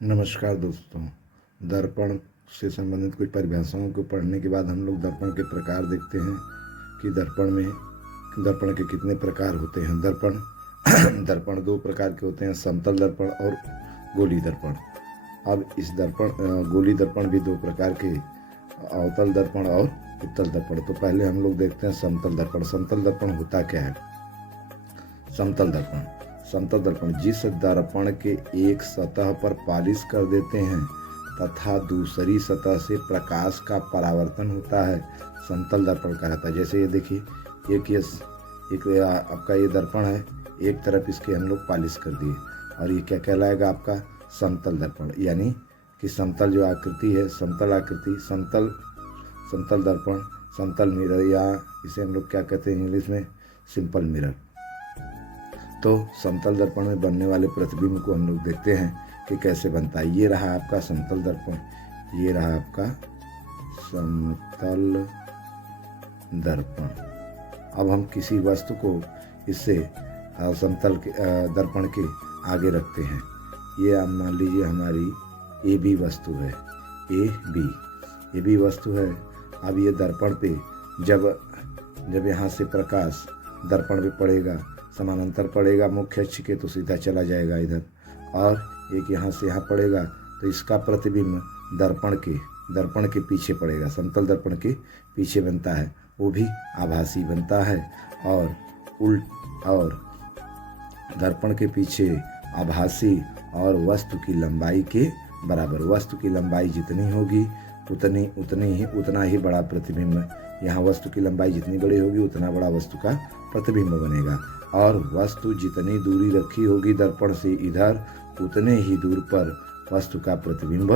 नमस्कार दोस्तों। दर्पण से संबंधित कुछ परिभाषाओं को पढ़ने के बाद हम लोग दर्पण के प्रकार देखते हैं कि दर्पण के कितने प्रकार होते हैं। दर्पण दो प्रकार के होते हैं, समतल दर्पण और गोली दर्पण। अब इस गोली दर्पण भी दो प्रकार के, अवतल दर्पण और उत्तल दर्पण। तो पहले हम लोग देखते हैं समतल दर्पण। समतल दर्पण होता क्या है? समतल दर्पण जिस दर्पण के एक सतह पर पालिश कर देते हैं तथा दूसरी सतह से प्रकाश का परावर्तन होता है, समतल दर्पण कहलाता है। जैसे ये देखिए, एक आपका ये दर्पण है, एक तरफ इसके हम लोग पालिश कर दिए और ये क्या कहलाएगा? आपका समतल दर्पण। यानी कि समतल जो आकृति है, समतल आकृति, समतल दर्पण, समतल मिरर, या इसे हम लोग क्या कहते हैं इंग्लिश में? Simple mirror. तो समतल दर्पण में बनने वाले प्रतिबिंब को हम लोग देखते हैं कि कैसे बनता है। ये रहा आपका समतल दर्पण, ये रहा आपका समतल दर्पण। अब हम किसी वस्तु को इससे समतल दर्पण के आगे रखते हैं। ये आप मान लीजिए हमारी ए बी वस्तु है, ए बी वस्तु है। अब ये दर्पण पे जब यहाँ से प्रकाश दर्पण पे पड़ेगा, समानांतर पड़ेगा मुख्य अक्ष के, तो सीधा चला जाएगा इधर, और एक यहाँ से यहाँ पड़ेगा तो इसका प्रतिबिंब दर्पण के पीछे पड़ेगा, समतल दर्पण के पीछे बनता है, वो भी आभासी बनता है। और दर्पण के पीछे आभासी और वस्तु की लंबाई के बराबर। वस्तु की लंबाई जितनी होगी उतना ही बड़ा प्रतिबिंब। यहाँ वस्तु की लंबाई जितनी बड़ी होगी उतना बड़ा वस्तु का प्रतिबिंब बनेगा, और वस्तु जितनी दूरी रखी होगी दर्पण से इधर, उतने ही दूर पर वस्तु का प्रतिबिंब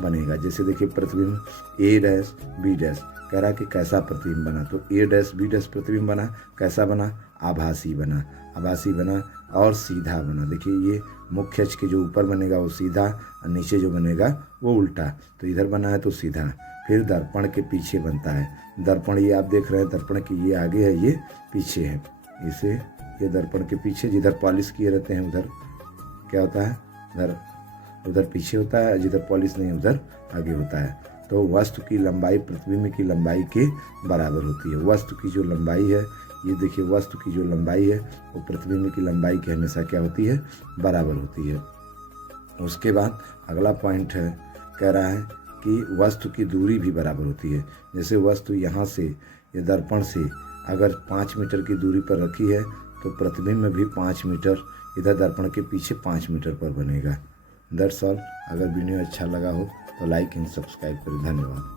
बनेगा। जैसे देखिए प्रतिबिंब ए डैश बी डैश, कह रहा है कि कैसा प्रतिबिंब बना, तो ए डैश बी डैश प्रतिबिंब बना, कैसा बना? आभासी बना और सीधा बना। देखिए ये मुख्य अक्ष के जो ऊपर बनेगा वो सीधा, और नीचे जो बनेगा वो उल्टा। तो इधर बना है तो सीधा, फिर दर्पण के पीछे बनता है। दर्पण ये आप देख रहे हैं, दर्पण की ये आगे है, ये पीछे है। ये दर्पण के पीछे जिधर पॉलिश किए रहते हैं उधर क्या होता है? उधर पीछे होता है, जिधर पॉलिश नहीं उधर आगे होता है। तो वस्तु की लंबाई प्रतिबिंब की लंबाई के बराबर होती है। वस्तु की जो लंबाई है, ये देखिए, वस्तु की जो लंबाई है वो प्रतिबिंब की लंबाई के हमेशा क्या होती है? बराबर होती है। उसके बाद अगला पॉइंट है, कह रहा है कि वस्तु की दूरी भी बराबर होती है। जैसे वस्तु यहाँ से, ये दर्पण से अगर 5 मीटर की दूरी पर रखी है तो प्रतिबिंब भी 5 मीटर इधर दर्पण के पीछे 5 मीटर पर बनेगा। That's all. अगर वीडियो अच्छा लगा हो तो लाइक एंड सब्सक्राइब करें। धन्यवाद।